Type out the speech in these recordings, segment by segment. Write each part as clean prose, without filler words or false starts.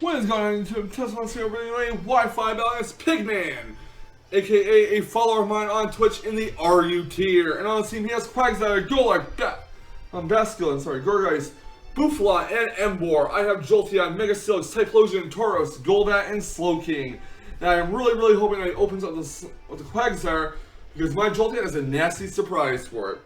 What is going on YouTube? Tesla here bringing a Wi-Fi balance Pigman, aka a follower of mine on Twitch in the RU tier. And on the team he has Quagsire, Golart, Basculin, Gorgeist, Buffalo, and Emboar. I have Jolteon, Mega Steelix, Typhlosion, Tauros, Golbat, and Slowking. Now I'm really hoping that he opens up this with the Quagsire because my Jolteon is a nasty surprise for it.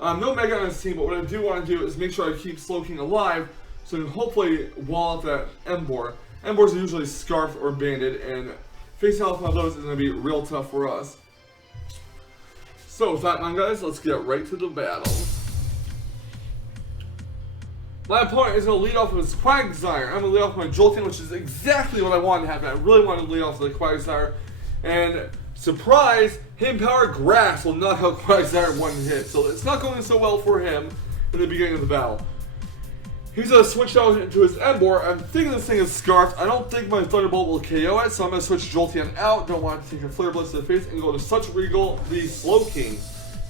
No Mega on his team, but what I do want to do is make sure I keep Slowking alive, so hopefully wall out that Emboar. Emboars are usually scarfed or banded, and facing off one of those is going to be real tough for us. So with that, guys, let's get right to the battle. My opponent is going to lead off with his Quagsire. I'm going to lead off with my Jolteon, which is exactly what I wanted to happen. I really wanted to lead off with the Quagsire. And surprise, Hidden Power Grass will knock out Quagsire one hit. So it's not going so well for him in the beginning of the battle. He's going to switch out into his Emboar. I'm thinking this thing is scarfed. I don't think my Thunderbolt will KO it, so I'm going to switch Jolteon out. Don't want to take a Flare Blitz to the face and go to Such Regal, the Slowking.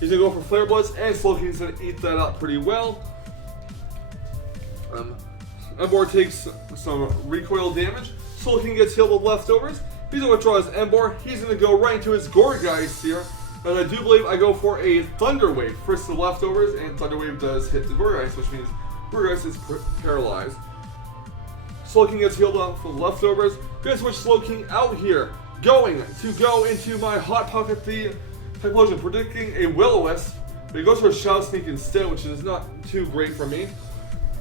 He's going to go for Flare Blitz, and Slowking's going to eat that up pretty well. Emboar takes some recoil damage. Slowking gets healed with leftovers. He's going to withdraw his Emboar. He's going to go right into his Gourgeist here. And I do believe I go for a Thunder Wave. First the leftovers, and Thunder Wave does hit the Gourgeist, which means Gourgeist is paralyzed. Slowking gets healed off with leftovers. Gonna switch Slowking out here. Going to go into my Hot Pocket the Typhlosion, predicting a Will-O-Wisp. But he goes for a Shadow Sneak instead, which is not too great for me.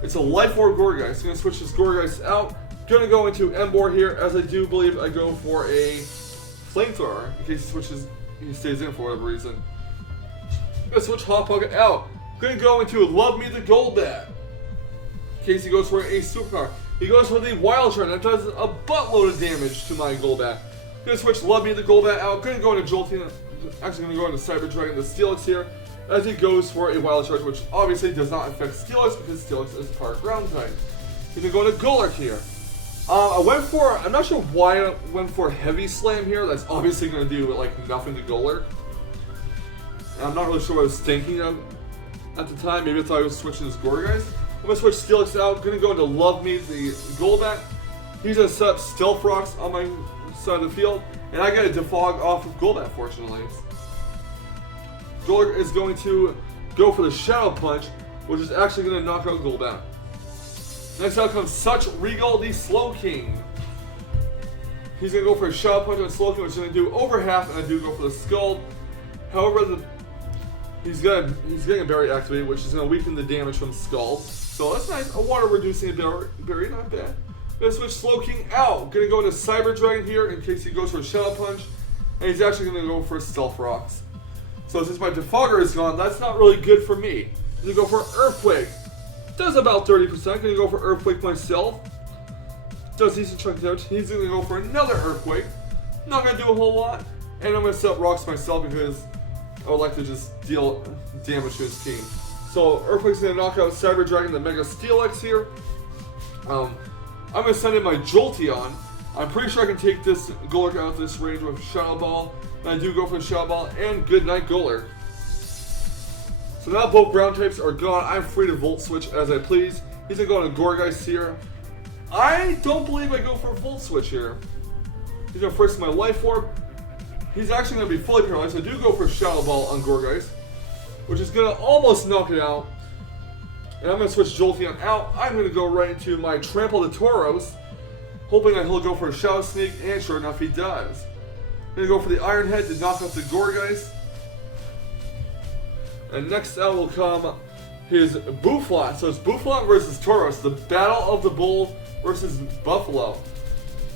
It's a Life Orb Gourgeist. I'm gonna switch this Gourgeist out. Gonna go into Emboar here, as I do believe I go for a Flamethrower in case he stays in for whatever reason. Gonna switch Hot Pocket out. Gonna go into Love Me the Golbat. In case he goes for a superpower. He goes for the Wild Charge. That does a buttload of damage to my Golbat. Gonna switch Love Me the Golbat out. Gonna go into Jolteon. Actually gonna go into Cyber Dragon the Steelix here. As he goes for a Wild Charge, which obviously does not affect Steelix because Steelix is part ground type. He's gonna go into Golart here. I'm not sure why I went for Heavy Slam here. That's obviously gonna do like nothing to Golart. I'm not really sure what I was thinking of at the time. Maybe I thought I was switching his Gourgeist. I'm going to switch Steelix out. Going to go into Love Me, the Golbat. He's going to set up Stealth Rocks on my side of the field. And I get a Defog off of Golbat, fortunately. Golart is going to go for the Shadow Punch, which is actually going to knock out Golbat. Next out comes Such Regal, the Slowking. He's going to go for a Shadow Punch on Slowking, which is going to do over half, and I do go for the Scald. However, he's getting a Berry activated, which is going to weaken the damage from Scald. So that's nice. A water reducing berry, not bad. Gonna switch Slowking out. Gonna go to Cyber Dragon here in case he goes for a Shadow Punch. And he's actually gonna go for Stealth Rocks. So since my Defogger is gone, that's not really good for me. Gonna go for Earthquake. Does about 30%. Gonna go for Earthquake myself. Does decent chunk damage. He's gonna go for another Earthquake. Not gonna do a whole lot. And I'm gonna set up Rocks myself because I would like to just deal damage to his team. So Earthquake's gonna knock out Cyber Dragon, the Mega Steelix here. I'm gonna send in my Jolteon. I'm pretty sure I can take this Golart out of this range with Shadow Ball. And I do go for the Shadow Ball and Good Night Golart. So now both ground types are gone. I'm free to Volt Switch as I please. He's gonna go on a Gourgeist here. I don't believe I go for a Volt Switch here. He's gonna first my Life Orb. He's actually gonna be fully paralyzed. So I do go for Shadow Ball on Gourgeist, which is going to almost knock it out. And I'm going to switch Jolteon out. I'm going to go right into my Trample the Tauros, hoping that he'll go for a Shadow Sneak, and sure enough he does. I'm going to go for the Iron Head to knock out the Gourgeist. And next out will come his Buffalo. So it's Buffalo versus Tauros, the Battle of the Bulls versus Buffalo.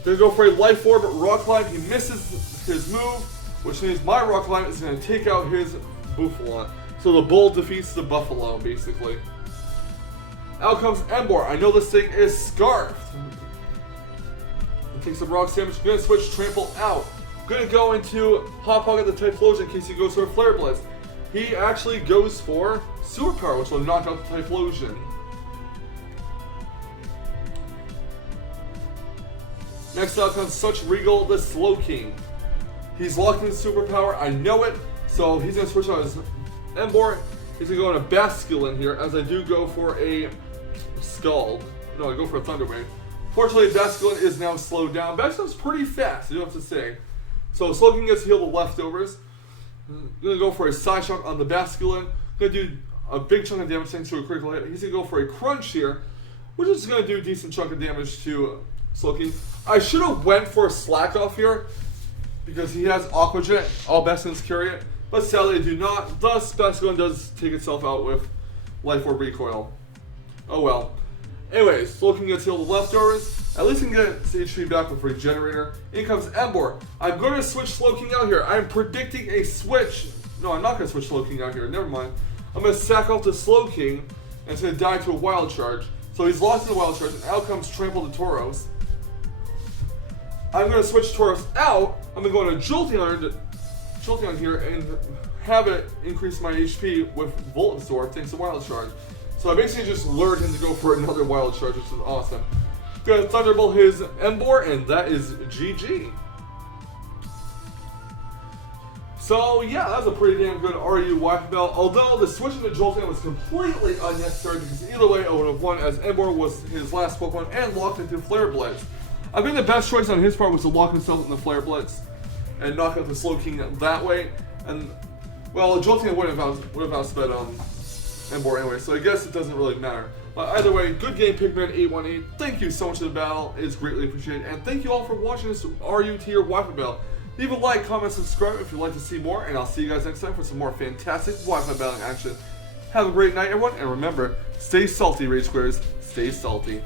Going to go for a Life Orb Rock Climb. He misses his move, which means my Rock Climb is going to take out his Buffalo. So the bull defeats the buffalo, basically. Out comes Emboar. I know this thing is scarfed. It takes some rock damage. Gonna switch Trample out. Gonna go into Hot Pocket the Typhlosion in case he goes for a Flare Blitz. He actually goes for Superpower, which will knock out the Typhlosion. Next out comes Such Regal the Slowking. He's locked in Superpower. I know it. So he's gonna switch out his Emboar. He's gonna go on a Basculin here, as I do go for a Scald. No, I go for a Thunder Wave. Fortunately, Basculin is now slowed down. Basculin's pretty fast, you have to say. So Slow King gets healed the leftovers. Gonna go for a side shock on the Basculin. Gonna do a big chunk of damage thanks to a critical hit. He's gonna go for a crunch here, which is gonna do a decent chunk of damage to Slow King. I should have went for a slack off here because he has Aqua Jet. All Basculins carry it, but sadly they do not. Thus, Basculin does take itself out with Life Orb Recoil. Oh well. Anyways, Slow King gets healed the leftovers. At least he can get his HP back with Regenerator. In comes Emboar. I'm going to switch Slow King out here. I'm predicting a switch. No, I'm not going to switch Slow King out here. Never mind. I'm going to sack off the Slow King, and it's going to die to a Wild Charge. So he's lost in the Wild Charge, and out comes Trample the Tauros. I'm going to switch Tauros out. I'm going to go into Jolteon here and have it increase my HP with Volt Absorb thanks to Wild Charge. So I basically just lured him to go for another Wild Charge, which is awesome. Gonna Thunderbolt his Emboar, and that is GG. So yeah, that was a pretty damn good RU Wife Bell. Although the switch into Jolteon was completely unnecessary because either way I would have won, as Emboar was his last Pokemon and locked into Flare Blitz. I think the best choice on his part was to lock himself in the Flare Blitz and knock out the Slow King that way. And well, Jolteon would have outsped Emboar anyway, so I guess it doesn't really matter. But either way, good game, Pigman818. Thank you so much for the battle. It's greatly appreciated. And thank you all for watching this RU tier Wi-Fi battle. Leave a like, comment, subscribe if you'd like to see more. And I'll see you guys next time for some more fantastic Wi-Fi battling action. Have a great night, everyone. And remember, stay salty, Rage Squares. Stay salty.